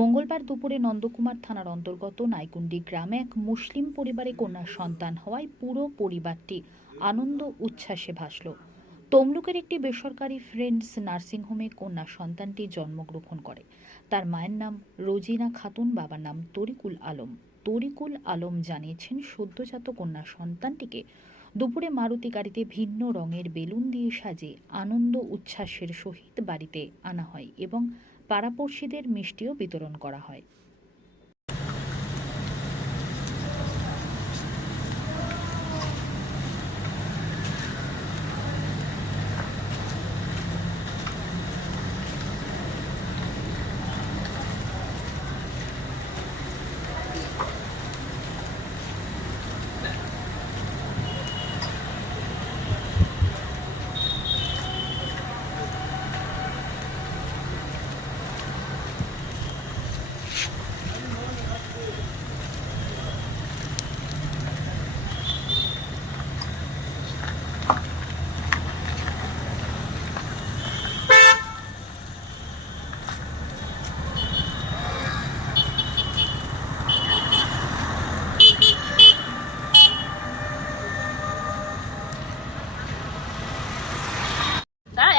মঙ্গলবার দুপুরে নন্দকুমার থানার অন্তর্গত নাইকুন্ডি গ্রামে এক মুসলিম পরিবারে কন্যার সন্তান হওয়ায় পুরো পরিবারটি আনন্দ উচ্ছ্বাসে ভাসল। তমলুকের একটি বেসরকারি ফ্রেন্ডস নার্সিংহোমে কন্যা সন্তানটি জন্মগ্রহণ করে। তার মায়ের নাম রোজিনা খাতুন, বাবার নাম তরিকুল আলম। তরিকুল আলম জানিয়েছেন, সদ্যজাত কন্যা সন্তানটিকে দুপুরে মারুতি গাড়িতে ভিন্ন রঙের বেলুন দিয়ে সাজিয়ে আনন্দ উচ্ছ্বাসের সহিত বাড়িতে আনা হয় এবং পাড়াপড়শিদের মিষ্টিও বিতরণ করা হয়।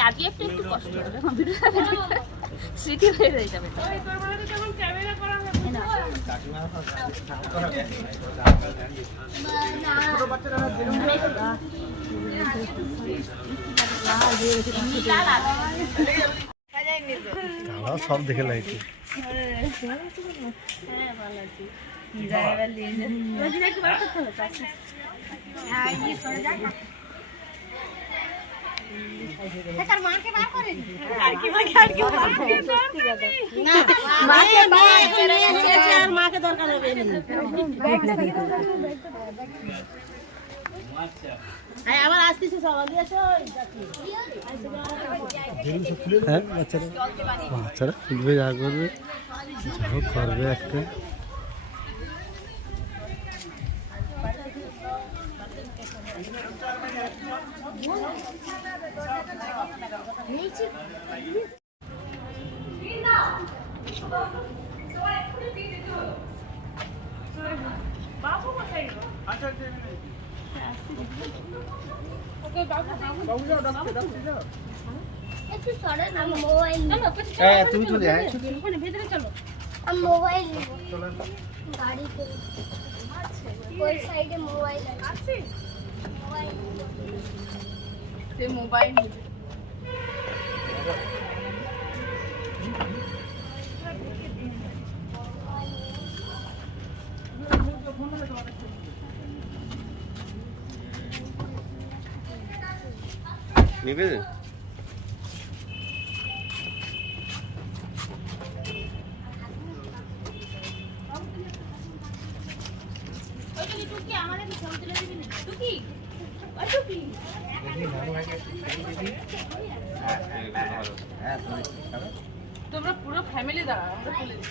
আজকে একটু কষ্ট হবে, স্মৃতি হয়ে যাবে। সব দেখে লাগছে। বাচ্চারা খুলবে, যা করবে যা করবে একটা। তুমি চলে যাও, ভেতরে চলো। মোবাইল গাড়িতে ওই সাইডে মোবাইল আছে। সে মোবাইল নেবে। তোমরা পুরো ফ্যামিলি দাঁড়াও, আমরা তুলে দিই।